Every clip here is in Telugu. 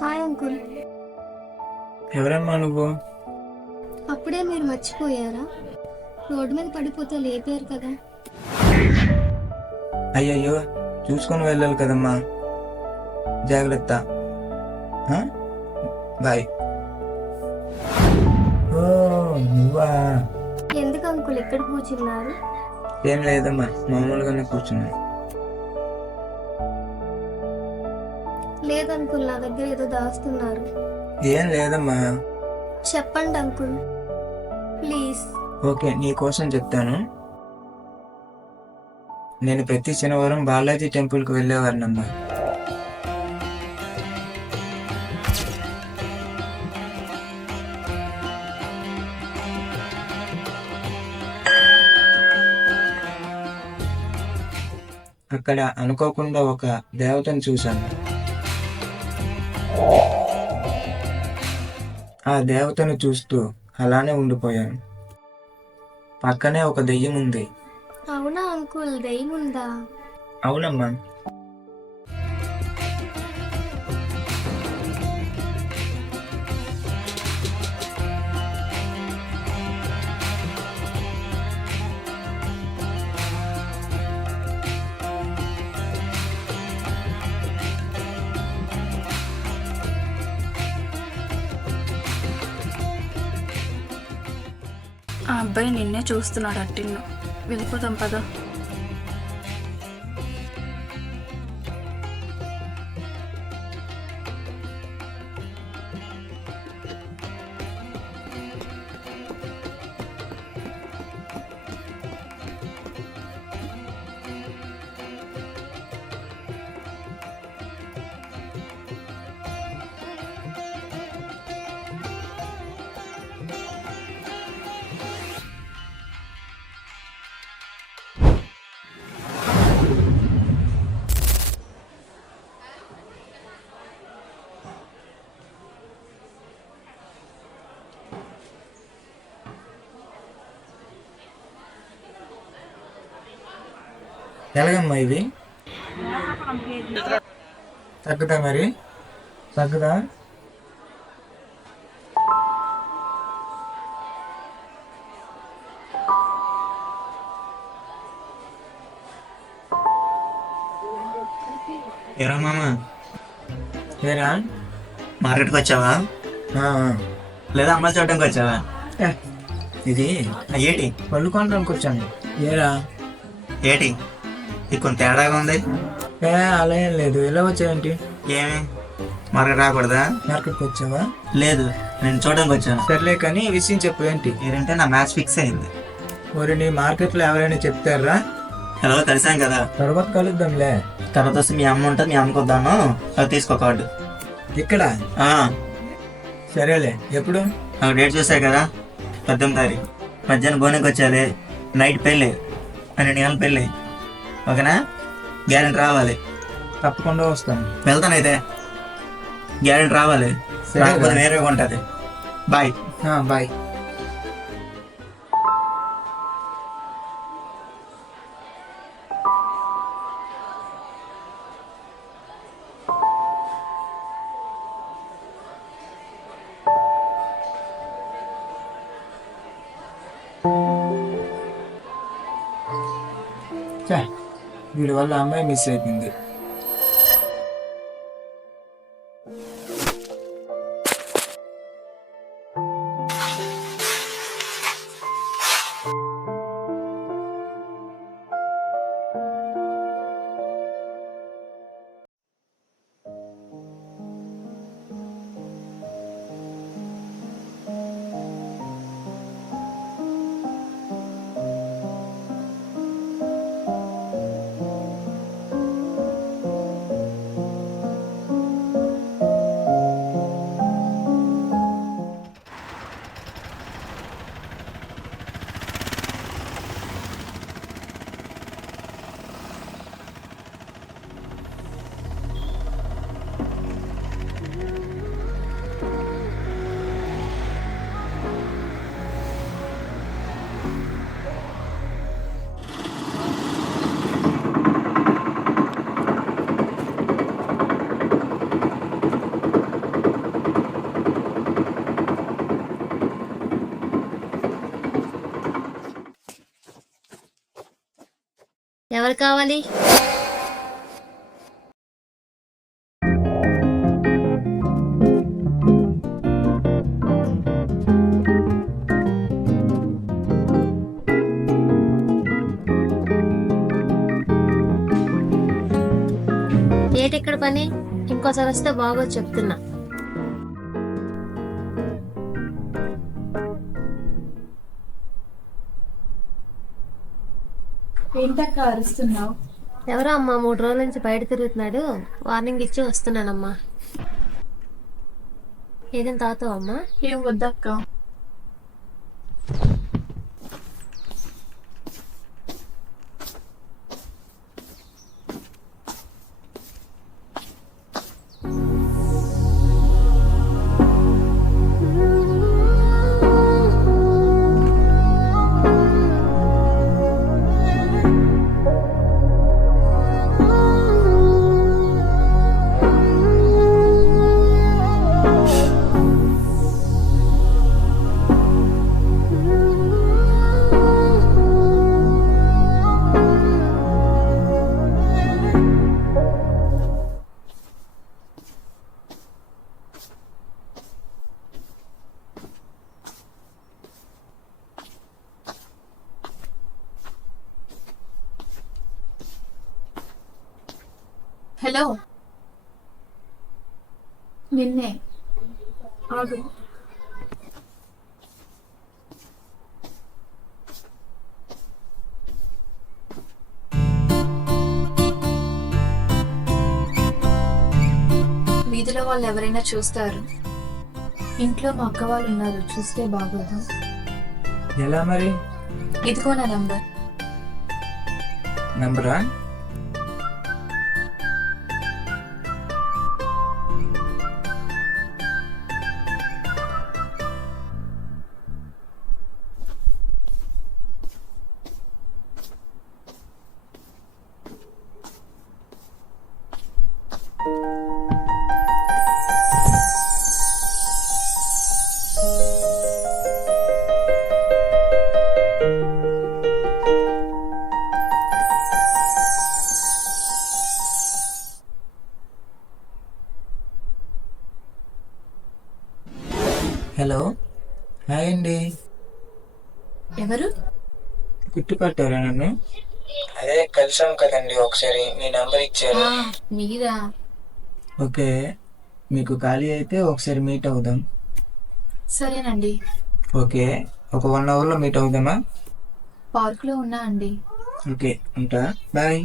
Hi uncle. ఎవరమ్మా నువ్వు? అప్పుడే మీరు మర్చిపోయారా? రోడ్డు మీద పడిపోతే లేపారు కదా. అయ్యయ్యో, చూసుకొని వెళ్ళాలి కదమ్మా. జాగ్రత్త. ఆ? బాయ్. ఓ, నువ్వా? ఎందుకు అంకుల్ ఇక్కడ కూర్చున్నారు? ఏం లేదమ్మా, మామూలుగానే కూర్చున్నాను. లేదంకుల్, నా దగ్గర ఏదో దాస్తున్నారు. ఏం లేదమ్మా. చెప్పండి అంకుల్, ప్లీజ్. ఓకే, నీ కోసం చెప్తాను. నేను ప్రతి శనివారం బాలాజీ టెంపుల్కి వెళ్ళేవాడినమ్మా. అక్కడ అనుకోకుండా ఒక దేవతను చూశాను. ఆ దేవతను చూస్తూ అలానే ఉండిపోయాను. పక్కనే ఒక దెయ్యం ఉంది. అవునా అంకుల్, దయ్యం ఉందా? అవునమ్మా. ఆ అబ్బాయి నిన్నే చూస్తున్నాడు అట్టిన్ను. వెళ్ళిపోదాం పద. ఎలాగమ్మా ఇది? తగ్గుతా మరి? తగ్గుదా? ఏరా మామ, ఏరా? మార్కెట్కి వచ్చావా ఆ, ఆ. లేదా అమ్మాయి చూడటానికి వచ్చావా? ఏ, ఇది ఏటి పళ్ళు కొనడానికి వచ్చాను. ఏరా? ఏటి ఇది కొంత తేడాగా ఉంది. ఏ, అలా ఏం లేదు. ఎలా వచ్చావేంటి? ఏమి మార్కెట్ రాకూడదా? మార్కెట్కి వచ్చావా? లేదు, నేను చూడడానికి వచ్చాను. సర్లే కానీ విషయం చెప్పు ఏంటి? ఏంటంటే నా మ్యాచ్ ఫిక్స్ అయింది. మరి నీ మార్కెట్లో ఎవరైనా చెప్తారా? ఎలాగో కలిసాం కదా, తర్వాత కలుద్దాంలే. తర్వాత వస్తే మీ అమ్మ ఉంటుంది, మీ అమ్మకి వద్దాను. అది తీసుకో కార్డు. ఇక్కడ? ఆ, సరేలే. ఎప్పుడు? నాకు డేట్ చూసాయి కదా, 18 తారీఖు మధ్యాహ్నం భోజనంకి వచ్చేయాలి. నైట్ పెళ్ళి, 12 గంటల పెళ్ళి. ఓకేనా? గ్యారెంటీ రావాలి. తప్పకుండా వస్తాను. వెళ్తానైతే, గ్యారెంటీ రావాలి. సరే, రాకపోతే వేరే ఉంటుంది. బాయ్. బాయ్. వీడి వల్ల అమ్మాయి మిస్ అయిపోయింది. ఎవరు కావాలి? ఏటెక్కడ పని? ఇంకోసారి వస్తే బాగోదు చెప్తున్నా. ఏంటక్క అరుస్తున్నావు? ఎవరో అమ్మా 3 రోజుల నుంచి బయట తిరుగుతున్నాడు, వార్నింగ్ ఇచ్చి వస్తున్నానమ్మా. ఏదైనా తాగుతావా అమ్మా? ఏం వద్దక్క. హలో, నిన్నే. ఆగు. వీధిలో వాళ్ళు ఎవరైనా చూస్తారు. ఇంట్లో మా అక్క వాళ్ళు ఉన్నారు, చూస్తే బాగోదు. ఎలా మరి? ఇదిగో నా నంబర్. నంబరా? హలో, హాయ్ అండి. ఎవరు? గుర్తుపట్టారా నన్ను? అదే కలిసాం కదండి ఒకసారి, మీ నంబర్ ఇచ్చారు. మీరా? ఓకే, మీకు ఖాళీ అయితే ఒకసారి మీట్ అవుదాం. సరేనండి. ఓకే, ఒక 1 అవర్లో మీట్ అవుదామా? పార్కులో ఉన్నా అండి. ఓకే, ఉంటా, బాయ్.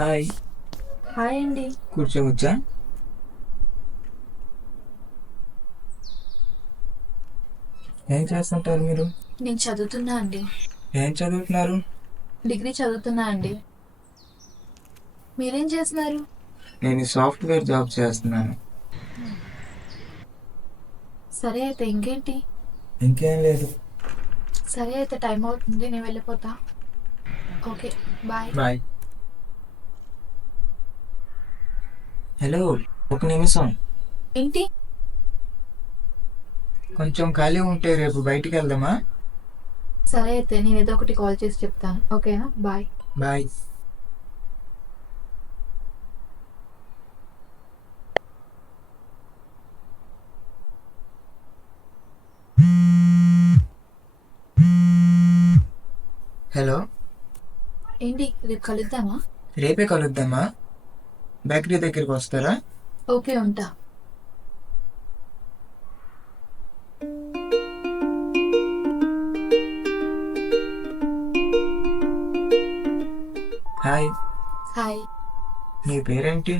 హాయ్. హాయ్ అండి. కూర్చోవచ్చా? ఏం చేస్తుంటారు మీరు? నేను చదువుతున్నా అండి. ఏం చదువుతున్నారు? డిగ్రీ చదువుతున్నా అండి. మీరేం చేస్తున్నారు? నేను సాఫ్ట్వేర్ జాబ్ చేస్తున్నాను. సరే అయితే ఇంకేంటి? ఇంకేం లేదు. సరే అయితే టైం అవుతుంది, నేను వెళ్ళిపోతా. Okay, bye. బాయ్. హలో, ఒక నిమిషం. ఏంటి? కొంచెం ఖాళీ ఉంటే రేపు బయటికి వెళ్దామా? సరే అయితే నేను ఏదో ఒకటి కాల్ చేసి చెప్తాను. ఓకేనా? బాయ్. బాయ్. హలో, ఏంటి, రేపు కలుద్దామా? రేపే కలుద్దామా? బేకరీ దగ్గరికి వస్తారా? ఓకే, ఉంటా. హాయ్. హాయ్. మీ పేరేంటి?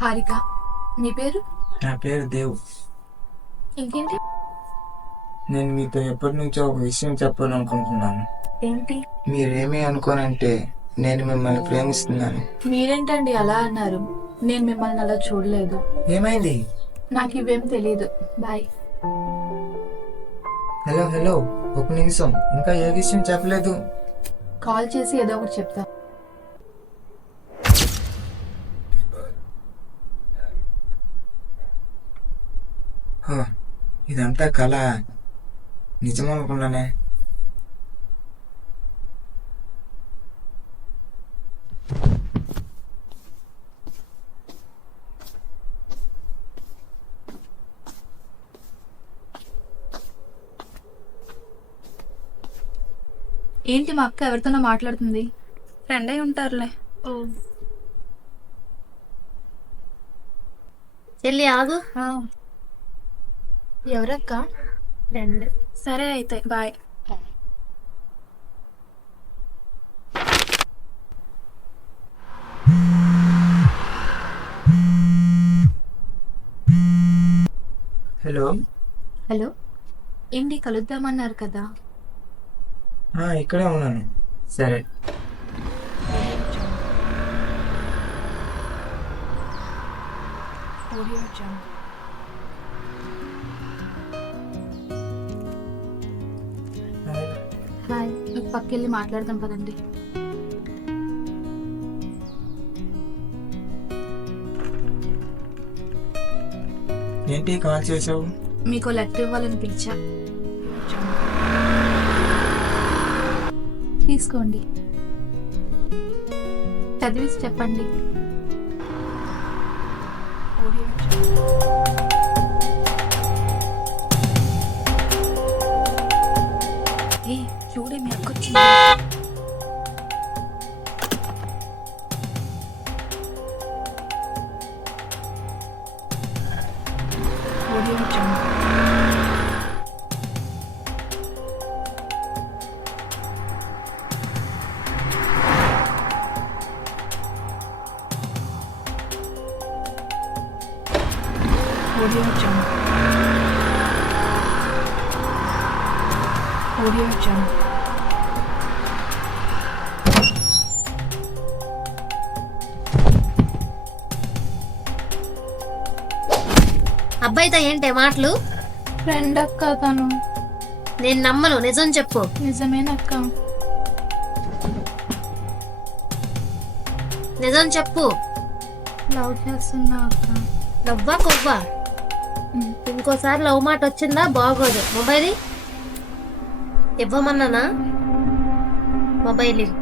హారిక. మీ పేరు? నా పేరు దేవ్. ఇంకేంటి? నేను మీతో ఎప్పటి నుంచో ఒక విషయం చెప్పాలనుకుంటున్నాను. ఏంటి? మీరేమీ అనుకోనంటే నేను మిమ్మల్ని ప్రేమిస్తున్నాను. మీరేంటండి అలా అన్నారు? నేను మిమ్మల్ని అలా చూడలేదు. ఏమైంది? నాకు ఇవేం తెలీదు. బాయ్. హలో హలో, ఒక నిమిషం, ఇంకా ఏ విషయం చెప్పలేదు. కాల్ చేసి ఏదో ఒకటి చెప్తా. హో, ఇదంతా కళ, నిజమనుకున్నానే. ఏంటి మా అక్క ఎవరితోనో మాట్లాడుతుంది? ఫ్రెండ్ అయి ఉంటారులే. ఓ చెల్లి ఆగు. ఎవరక్క? ఫ్రెండ్. సరే అయితే బాయ్. హలో. హలో, ఏంటి కలుద్దామన్నారు కదా? ఇక్కడే ఉన్నాను. సరే. హాయ్, పక్కెళ్ళి మాట్లాడదాం పదండి. ఏంటి కాల్ చేసావు? మీకు లెటర్ ఇవ్వాలని పిలిచా. తీసుకోండి, చదివిసి చెప్పండి. ఏ చూడే మీ అక్క వచ్చింది. అబ్బాయితో ఏంటే మాటలు? ఫ్రెండ్ అక్క తను. నేను నమ్మను, నిజం చెప్పు. నిజమేనక్క. నిజం చెప్పు. లవ్ చేస్తున్నా అక్క. నవ్వా కొవ్వా? ఇంకోసారి లవ్ మాట వచ్చిందా బాగోదు. మొబైల్ ఇవ్వమన్నానా? మొబైల్ ఇవ్వు.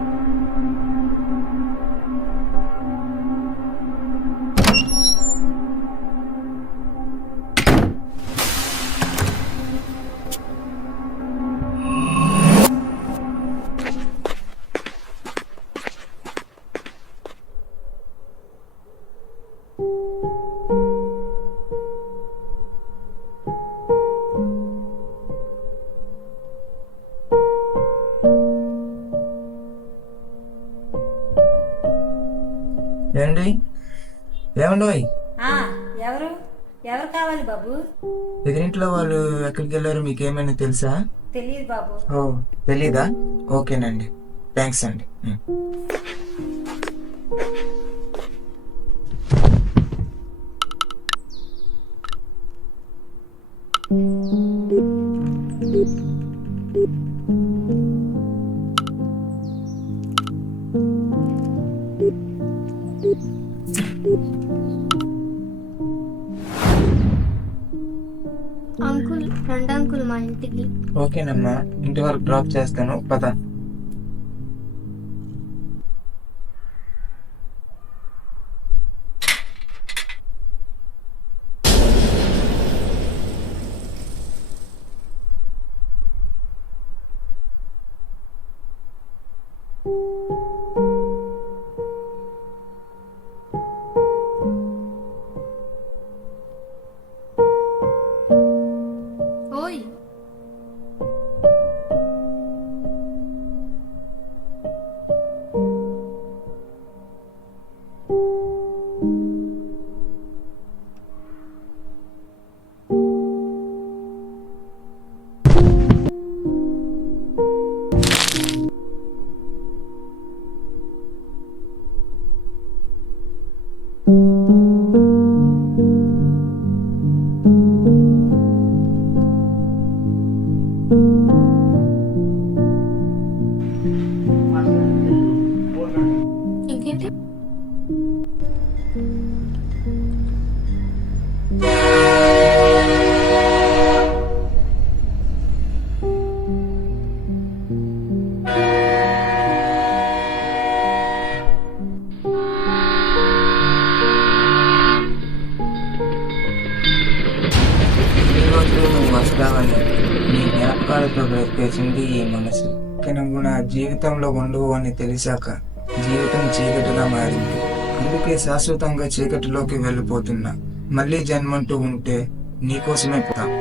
ఏంటి? ఏమండోయ్? ఎవరు ఎవరు కావాలి బాబు? ఎదురింట్లో వాళ్ళు ఎక్కడికి వెళ్ళారు మీకేమైనా తెలుసా? తెలియదు బాబు. ఓ, తెలీదా? ఓకేనండి, థ్యాంక్స్ అండి. అంకుల్, రండి అంకుల్ మా ఇంటికి. ఓకేనమ్మా, ఇంటి వరకు డ్రాప్ చేస్తాను, పద. ఓయ్, అని నీ జ్ఞాపకాలతో బ్రతికేసింది ఈ మనసు. ఇక నువ్వు నా జీవితంలో ఉండవు అని తెలిసాక జీవితం చీకటిగా మారింది. అందుకే శాశ్వతంగా చీకటిలోకి వెళ్ళిపోతున్నా. మళ్ళీ జన్మంటూ ఉంటే నీకోసమే పోతా.